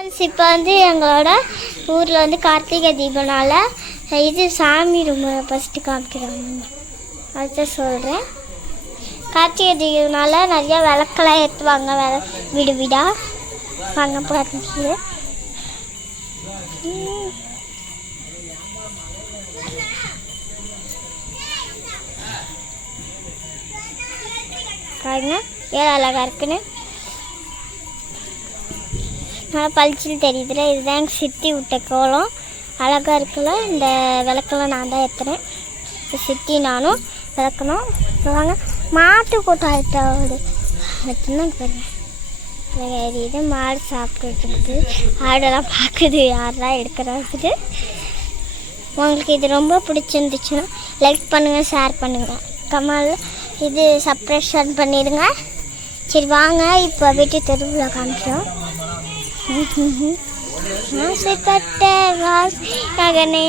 Friends இப்போ வந்து எங்களோட ஊரில் வந்து கார்த்திகை தீபனால் இது சாமி ரொம்ப ஃபஸ்ட்டு காமிக்கிறாங்க அதுதான் சொல்கிறேன் கார்த்திகை தீபனால் நிறையா விளக்கெல்லாம் ஏற்றுவாங்க விள வீடு வீடாக வாங்க பார்த்துட்டு பாருங்க ஏழு அழகாக இருக்குன்னு. நல்லா பளிச்சுன்னு தெரியுதுல இதுதான் எங்கள் சித்தி விட்ட கோலம். அழகாக இருக்குல்ல இந்த விளக்கெல்லாம் நான் தான் ஏற்றுறேன் இப்போ சித்தி நானும் விளக்கணும். இப்போ வாங்க. மாட்டு கூட்டாட்டோடு வச்சுருந்தேன் பாருங்க. இது மாடு சாப்பிட்டுட்டு இருக்குது. ஆடெல்லாம் பார்க்குது. யாரெல்லாம் எடுக்கிறாங்க உங்களுக்கு இது ரொம்ப பிடிச்சிருந்துச்சுன்னா லைக் பண்ணுங்கள் ஷேர் பண்ணுங்கள் கமல் இது சப்ரேஷன் பண்ணிடுங்க. சரி வாங்க. இப்போ வீட்டு தெருவில் காமிக்கிறோம். ஆசைப்பட்ட வாசகனே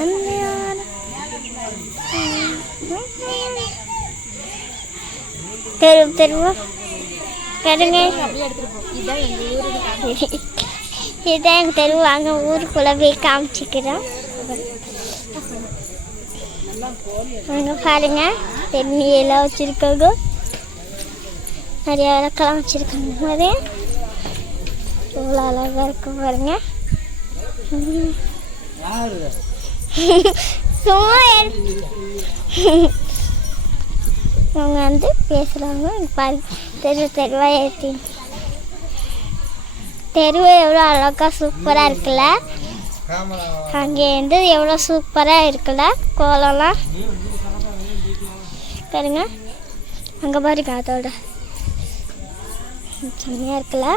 அன்னையான தெரு தெருவா பாருங்க இதுதான் எங்கள் தெரு வாங்க ஊருக்குள்ளே போய் காமிச்சிக்கிறோம். அங்கே பாருங்க. தென்னி எல்லாம் வச்சுருக்காங்க நிறைய விளக்கெல்லாம் வச்சுருக்காங்க. இவ்வளோ எவ்வளோ அழகாக இருக்கு பாருங்க. சும்மா அவங்க வந்து பேசுகிறாங்க பாரு தெரு தெருவாக ஏற்றி தெருவு எவ்வளோ அழகாக சூப்பராக இருக்குல்ல? அங்கேருந்து எவ்வளோ சூப்பராக இருக்குல்ல கோலம்லாம் பாருங்க. அங்கே பாருங்க அதோட. செம்மையாக இருக்குல்ல?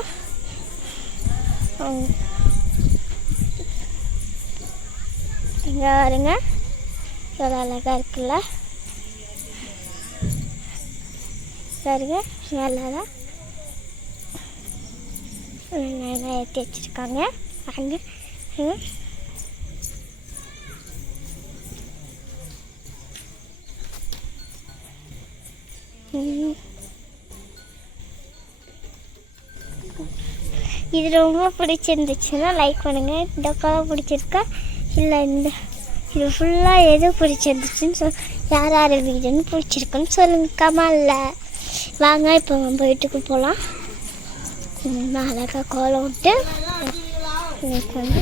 இங்கே பாருங்க. எவ்வளோ அழகாக இருக்குல்ல? பாருங்க மேலே நல்லா ஏற்றி வச்சுருக்காங்க. அங்கே இது ரொம்ப பிடிச்சிருந்துச்சுன்னா லைக் பண்ணுங்கள் இந்த படம் பிடிச்சிருக்கா? இல்லை இந்த இது ஃபுல்லாக எது பிடிச்சிருந்துச்சுன்னு சொல் யார் யார் வீடுன்னு பிடிச்சிருக்குன்னு சொல்லுங்க. கமல்ல. வாங்க இப்போ நம்ம வீட்டுக்கு போகலாம் அழகாக கோலம் விட்டு எனக்கு வந்து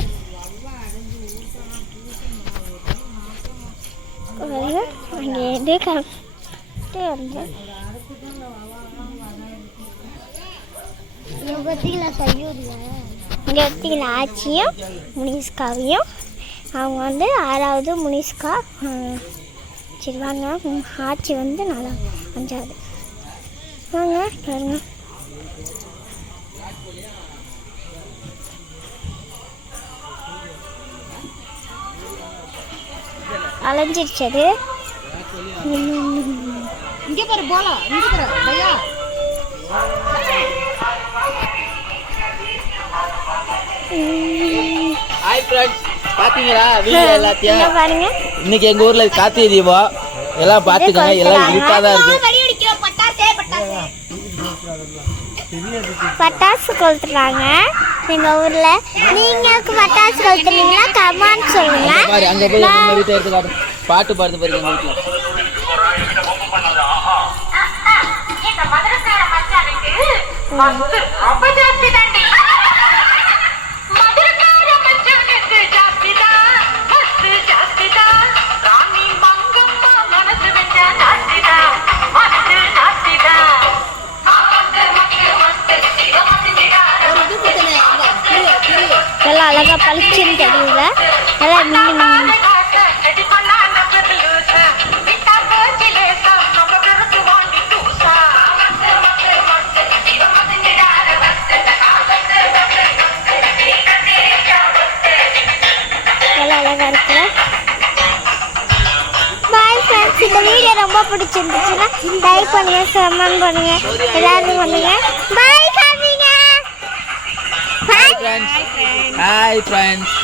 கோலம் அங்கேருந்து கிளம்பிட்டு வந்தேன். இங்கே பார்த்தீங்களா ஆச்சியும் முனிஸ்காவையும் அவங்க வந்து ஆறாவது முனிஸ்கா ஆஹ், சரி வாங்க. உம், ஆச்சி வந்து நல்லா அஞ்சாவது. வாங்க பாருங்க. அலைஞ்சிருச்சு அது இங்கே பாரு போலாம். இங்கே பாரு பையா. ஹாய் ஃப்ரெண்ட்ஸ் பாத்தீங்களா? வீடியோ எல்லாத்தையும்? பாருங்க. இன்னைக்கு எங்க ஊர்ல கார்த்திகை தீபம். எல்லாம் பாத்துக்கோங்க எல்லாம் இருட்டா தான் இருக்கு. பட்டாசு கொளுத்துறாங்க. எங்க ஊர்ல. நீங்களுக்கு பட்டாசு கொளுத்துறீங்களா? கமான்னு சொல்லுங்க. பாரு அங்க போய் எங்க வீட்டை எடுத்து காட்டு. பாட்டு பாடுது பாருங்க எங்க வீட்டுல. இந்த மதுரக்கார மச்சானுக்கு அழகாக பளிச்சுன்னு தெரியல நல்லா மின்னி மின்னி பாய் இந்த வீடியோ ரொம்ப பிடிச்சிருந்துச்சுன்னா லைக் பண்ணுங்க கமெண்ட் பண்ணுங்க எல்லாரும் பண்ணுங்க. பாய் காமிங்க